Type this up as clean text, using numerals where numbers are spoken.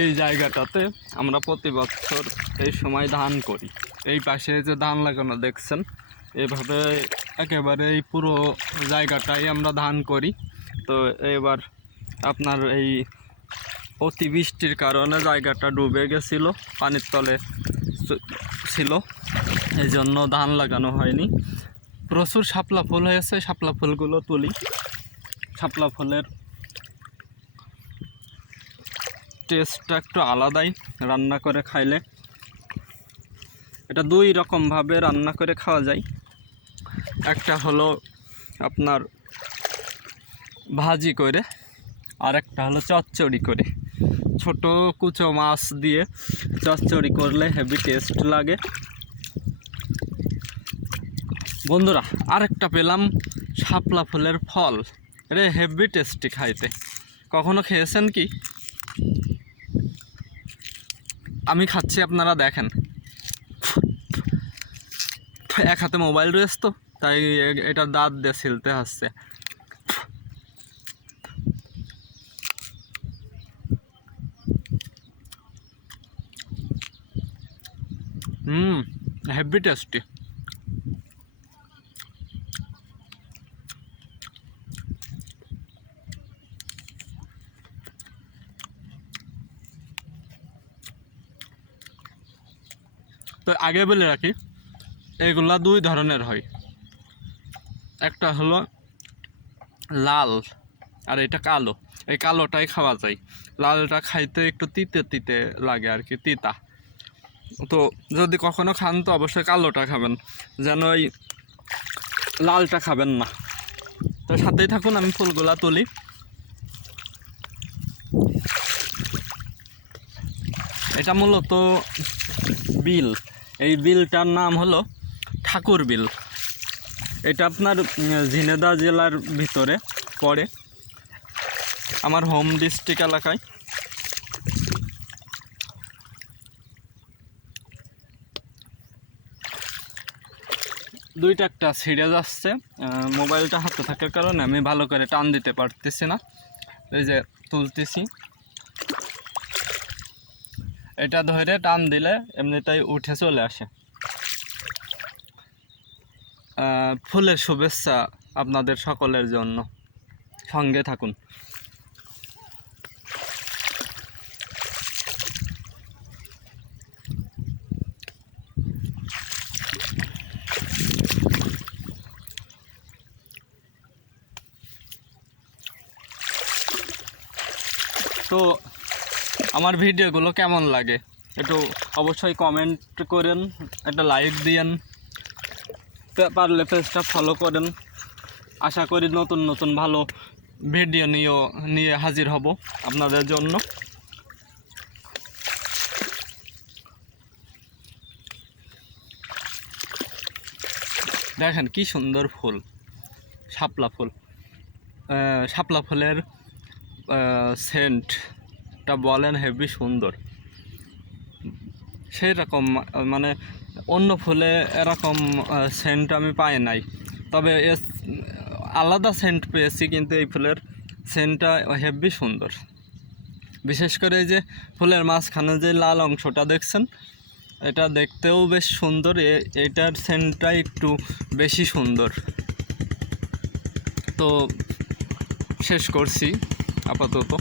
এই জায়গাটাতে আমরা প্রতি বছর এই সময় ধান করি। এই পাশে যে ধান লাগানো দেখছেন, এভাবে একেবারে এই পুরো জায়গাটাই আমরা ধান করি। তো এবার আপনার এই অতিবৃষ্টির কারণে জায়গাটা ডুবে গেছিলো, পানির তলে ছিল, এই জন্য ধান লাগানো হয়নি। প্রচুর শাপলা ফুল হয়েছে, শাপলা ফুলগুলো তুলি। শাপলা ফুলের টেস্টটা একটু আলাদাই রান্না করে খাইলে। এটা দুই রকমভাবে রান্না করে খাওয়া যায়। একটা হলো আপনার ভাজি করে, আর একটা হলো চচ্চড়ি করে। ছোট কুচো মাছ দিয়ে চচ্চড়ি করলে হেভি টেস্ট লাগে। বন্ধুরা, আরেকটা পেলাম শাপলা ফুলের ফল, এটা হেভি টেস্টি খাইতে। কখনো খেয়েছেন কি? আমি খাচ্ছি, আপনারা দেখেন। এক হাতে মোবাইল রয়েছে তো, তাই এটা দাঁত দিয়ে ছিলতে হচ্ছে। Heavy tasty. তো আগে বলে রাখি, এগুলা দুই ধরনের হয়। একটা হলো লাল আর এটা কালো। এই কালোটাই খাওয়া যায়, লালটা খাইতে একটু তিতে তিতে লাগে আর কি, তিতা। তো যদি কখনো খান তো অবশ্যই কালোটা খাবেন, যেন এই লালটা খাবেন না। তো সাথেই থাকুন, আমি ফুলগুলা তুলি। এটা মূলত বিল, এই বিলটার নাম হলো ঠাকুর বিল। এটা আপনার ঝিনেদা জেলার ভিতরে পড়ে, আমার হোম ডিস্ট্রিক্ট এলাকায়। দুইটা একটা ছিঁড়ে যাচ্ছে, মোবাইলটা হাতে থাকার কারণে আমি ভালো করে টান দিতে পারতেছি না। এই যে তুলতেছি, এটা ধরে টান দিলে এমনিতেই উঠে চলে আসে। ফুলের শুভেচ্ছা আপনাদের সকলের জন্য, সঙ্গে থাকুন। তো আমার ভিডিওগুলো কেমন লাগে একটু অবশ্যই কমেন্ট করেন, একটা লাইক দিয়েন, পারলে পেজটা ফলো করেন। আশা করি নতুন নতুন ভালো ভিডিও নিয়ে হাজির হব আপনাদের জন্য। দেখেন কি সুন্দর ফুল, শাপলা ফুল। শাপলা ফুলের সেন্টটা বলেন হেভি সুন্দর। সেই রকম মানে অন্য ফুলে এরকম সেন্ট আমি পাই নাই, তবে আলাদা সেন্ট পেয়েছি, কিন্তু এই ফুলের সেন্টটা হেভি সুন্দর। বিশেষ করে এই যে ফুলের মাঝখানে যে লাল অংশটা দেখছেন, এটা দেখতেও বেশ সুন্দর। এটার সেন্টটা একটু বেশি সুন্দর। তো শেষ করছি আপাতত।